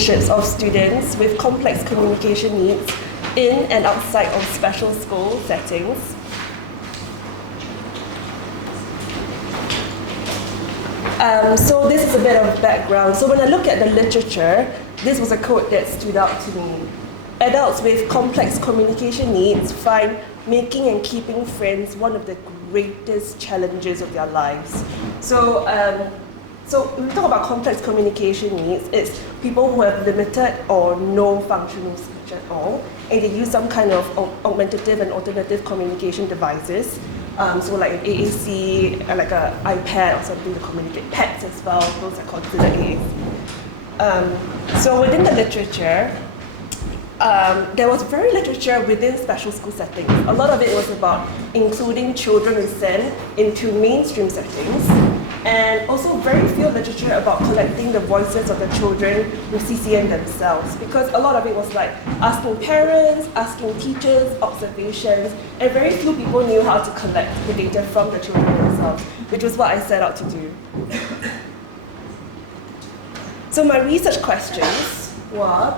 relationships of students with complex communication needs in and outside of special school settings. So this is a bit of background. So when I look at the literature, this was a quote that stood out to me. Adults with complex communication needs find making and keeping friends one of the greatest challenges of their lives. So when we talk about complex communication needs, it's people who have limited or no functional speech at all, and they use some kind of augmentative and alternative communication devices. So like an AAC, like an iPad or something to communicate. Pets as well, those are considered AAC. So within the literature, there was very literature within special school settings. A lot of it was about including children with SEN into mainstream settings, and also very few literature about collecting the voices of the children with CCN themselves, because a lot of it was like asking parents, asking teachers, observations, and very few people knew how to collect the data from the children themselves, which was what I set out to do. So my research questions were,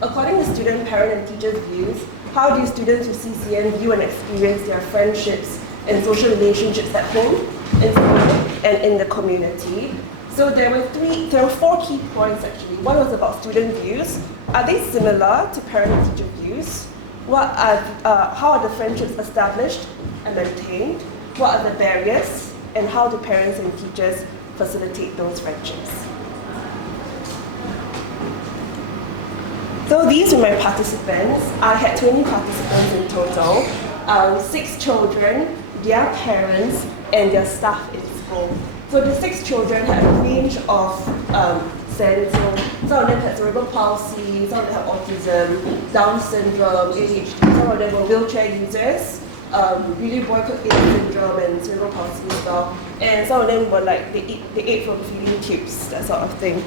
according to student, parent, and teachers' views, how do students with CCN view and experience their friendships and social relationships at home, in school, and in the community? So there were four key points actually. One was about student views. Are they similar to parent and teacher views? How are the friendships established and maintained? What are the barriers? And how do parents and teachers facilitate those friendships? So these were my participants. I had 20 participants in total, 6 children, their parents, and their staff in school. So the 6 children had a range of SEN. So some of them had cerebral palsy, some of them had autism, Down syndrome, ADHD, some of them were wheelchair users, Willy Boycott syndrome and cerebral palsy as well. And some of them were like, they ate from feeding tubes, that sort of thing.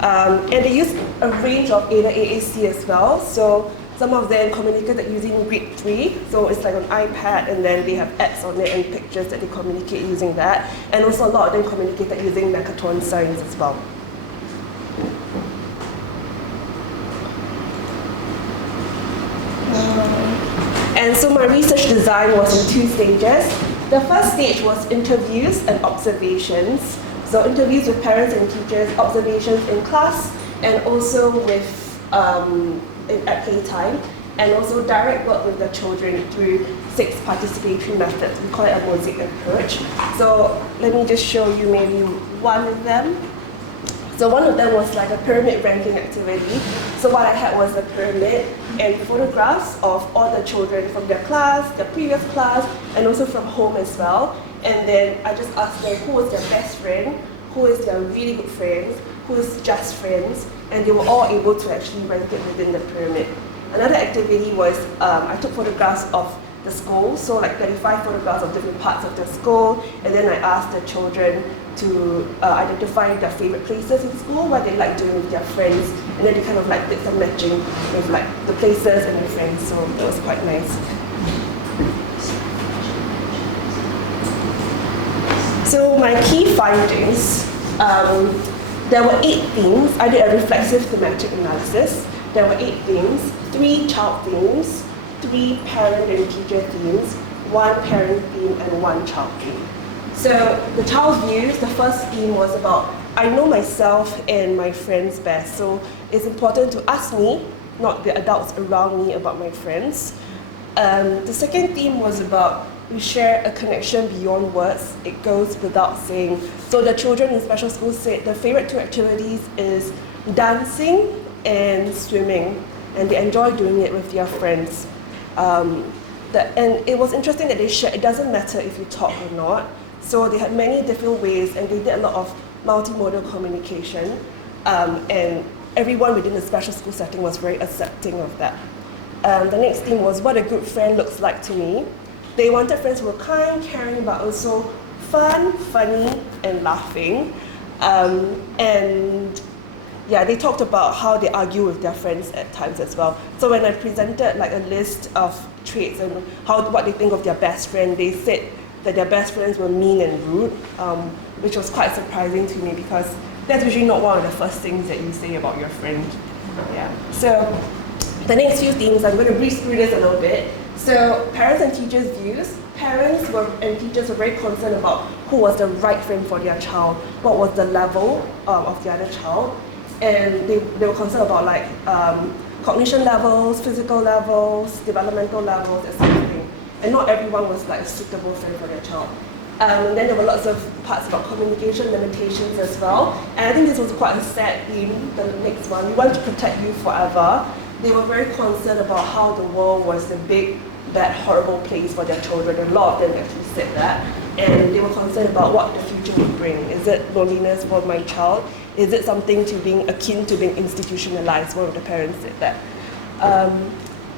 And they used a range of either AAC as well. So some of them communicated using Read 3, so it's like an iPad, and then they have apps on it and pictures that they communicate using that. And also a lot of them communicated using Mercaton signs as well. And so my research design was in 2 stages. The first stage was interviews and observations. So interviews with parents and teachers, observations in class, and also with at playtime, and also direct work with the children through 6 participatory methods. We call it a mosaic approach. So let me just show you maybe one of them. So one of them was like a pyramid ranking activity. So what I had was a pyramid and photographs of all the children from their class, their previous class, and also from home as well. And then I just asked them who was their best friend, who is their really good friends, who is just friends, and they were all able to actually rank it within the pyramid. Another activity was I took photographs of the school, so like 35 photographs of different parts of the school, and then I asked the children to identify their favorite places in school, what they like doing with their friends, and then they kind of like did some matching with like the places and their friends, so that was quite nice. So my key findings, there were 8 themes. I did a reflexive thematic analysis. There were 8 themes, 3 child themes, 3 parent and teacher themes, 1 parent theme, and 1 child theme. So the child views, the first theme was about, I know myself and my friends best, so it's important to ask me, not the adults around me, about my friends. The second theme was about, we share a connection beyond words. It goes without saying. So the children in special school said the favorite 2 activities is dancing and swimming, and they enjoy doing it with their friends. And it was interesting that they shared, it doesn't matter if you talk or not. So they had many different ways, and they did a lot of multimodal communication. And everyone within the special school setting was very accepting of that. The next thing was what a good friend looks like to me. They wanted friends who were kind, caring, but also fun, funny, and laughing. And yeah, they talked about how they argue with their friends at times as well. So when I presented like a list of traits and what they think of their best friend, they said that their best friends were mean and rude, which was quite surprising to me because that's usually not one of the first things that you say about your friend. Yeah. So the next few themes, I'm going to breeze through this a little bit. So parents and teachers' views. Parents and teachers were very concerned about who was the right friend for their child, what was the level of the other child, and they were concerned about like cognition levels, physical levels, developmental levels, that sort of thing. And not everyone was like a suitable friend for their child. And then there were lots of parts about communication limitations as well. And I think this was quite a sad theme, the next one. We want to protect you forever. They were very concerned about how the world was a big, bad, horrible place for their children. A lot of them actually said that. And they were concerned about what the future would bring. Is it loneliness for my child? Is it something to being akin to being institutionalized? One of the parents said that.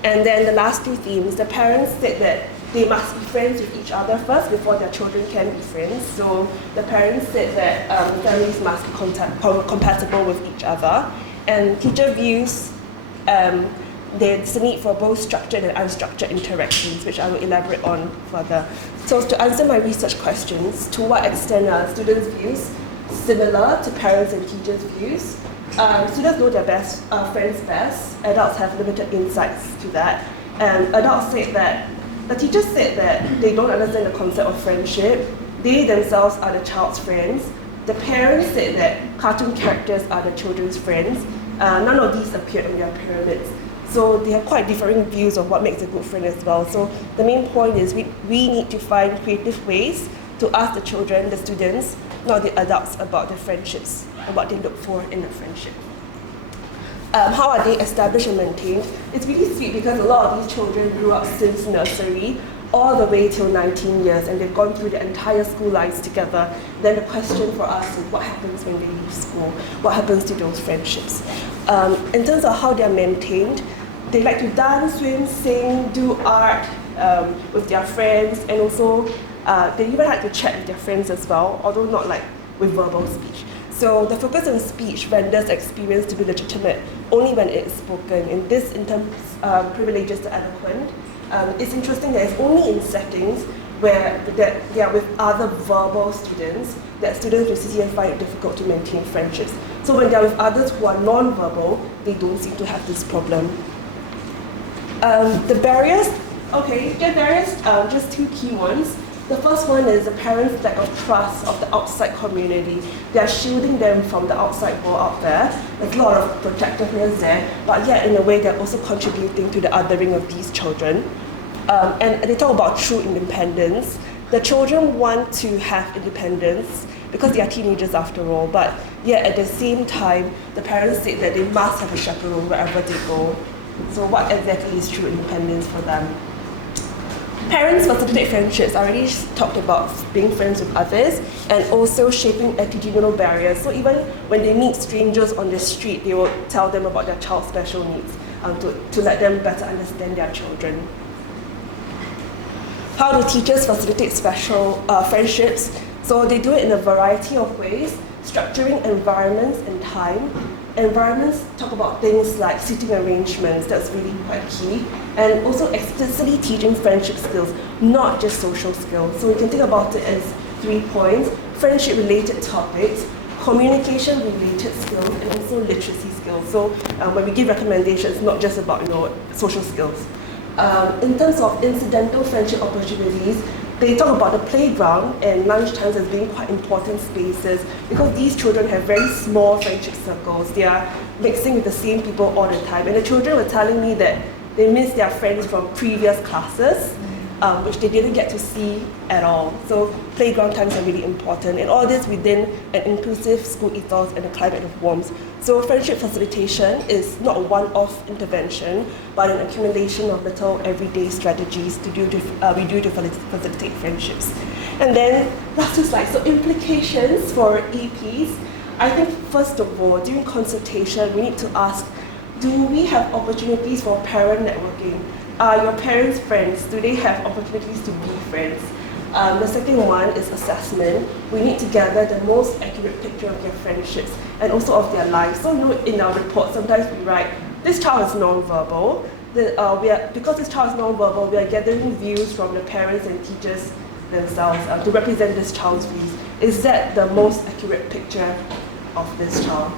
And then the last two themes, the parents said that they must be friends with each other first before their children can be friends. So the parents said that families must be compatible with each other. And teacher views there's a need for both structured and unstructured interactions, which I will elaborate on further. So to answer my research questions, to what extent are students' views similar to parents and teachers' views? Students know their friends best. Adults have limited insights to that. And adults said that, the teachers said that they don't understand the concept of friendship. They themselves are the child's friends. The parents said that cartoon characters are the children's friends. None of these appeared on their pyramids. So they have quite differing views of what makes a good friend as well. So the main point is we need to find creative ways to ask the children, the students, not the adults, about their friendships and what they look for in a friendship. How are they established and maintained? It's really sweet because a lot of these children grew up since nursery all the way till 19 years, and they've gone through the entire school lives together. Then the question for us is what happens when they leave school? What happens to those friendships? In terms of how they're maintained, they like to dance, swim, sing, do art with their friends, and also they even like to chat with their friends as well, although not like with verbal speech. So the focus on speech renders experience to be legitimate only when it is spoken, and this in turn privileges the eloquent. It's interesting that it's only in settings where they are with other verbal students that students with CCN find it difficult to maintain friendships. So when they are with others who are non-verbal, they don't seem to have this problem. The barriers, just two key ones. The first one is the parents' lack of trust of the outside community. They are shielding them from the outside world out there. There's a lot of protectiveness there, but yet in a way they're also contributing to the othering of these children. And they talk about true independence. The children want to have independence because they are teenagers after all, but yet at the same time, the parents say that they must have a chaperone wherever they go. So what exactly is true independence for them? Parents facilitate friendships. I already talked about being friends with others and also shaping attitudinal barriers. So even when they meet strangers on the street, they will tell them about their child's special needs to let them better understand their children. How do teachers facilitate special friendships? So they do it in a variety of ways, structuring environments and time. Environments talk about things like seating arrangements, that's really quite key, and also explicitly teaching friendship skills, not just social skills. So we can think about it as 3 points: friendship-related topics, communication-related skills, and also literacy skills. So when we give recommendations, not just about social skills. In terms of incidental friendship opportunities, they talk about the playground and lunchtimes as being quite important spaces because these children have very small friendship circles. They are mixing with the same people all the time. And the children were telling me that they miss their friends from previous classes, which they didn't get to see at all. So playground times are really important. And all this within an inclusive school ethos and a climate of warmth. So friendship facilitation is not a one-off intervention, but an accumulation of little everyday strategies we do to facilitate friendships. And then last two slides, so implications for EPs. I think first of all, during consultation, we need to ask, do we have opportunities for parent networking? Are your parents friends? Do they have opportunities to be friends? The second one is assessment. We need to gather the most accurate picture of their friendships and also of their lives. So in our report, sometimes we write, this child is non-verbal. Because this child is non-verbal, we are gathering views from the parents and teachers themselves to represent this child's views. Is that the most accurate picture of this child?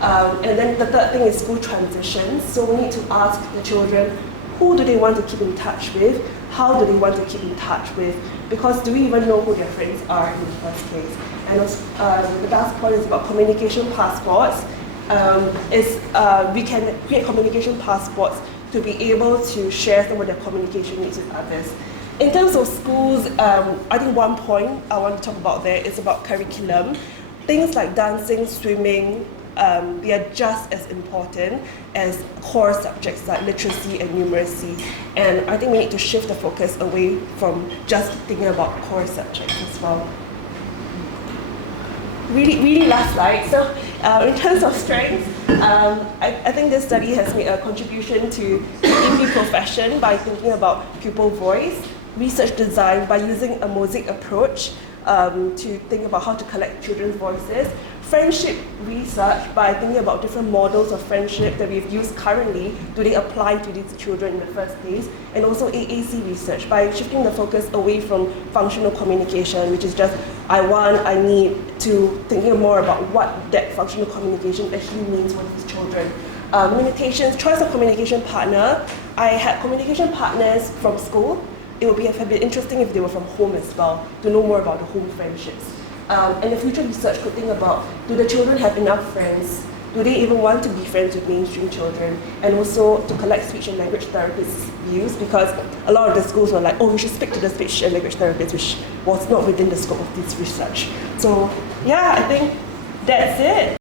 And then the third thing is school transitions. So we need to ask the children, who do they want to keep in touch with? How do they want to keep in touch with? Because do we even know who their friends are in the first place? And also, the last point is about communication passports. We can create communication passports to be able to share some of their communication needs with others. In terms of schools, I think one point I want to talk about there is about curriculum. Things like dancing, swimming, they are just as important as core subjects like literacy and numeracy. And I think we need to shift the focus away from just thinking about core subjects as well. Really last slide. So in terms of strengths, I think this study has made a contribution to the EP profession by thinking about pupil voice, research design by using a mosaic approach to think about how to collect children's voices, friendship research by thinking about different models of friendship that we've used currently, do they apply to these children in the first place, and also AAC research by shifting the focus away from functional communication, which is just I want, I need, to thinking more about what that functional communication actually means for these children. Limitations, choice of communication partner. I had communication partners from school. It would be a bit interesting if they were from home as well, to know more about the home friendships. And the future research could think about, do the children have enough friends? Do they even want to be friends with mainstream children? And also to collect speech and language therapists' views, because a lot of the schools were like, oh, you should speak to the speech and language therapist, which was not within the scope of this research. So yeah, I think that's it.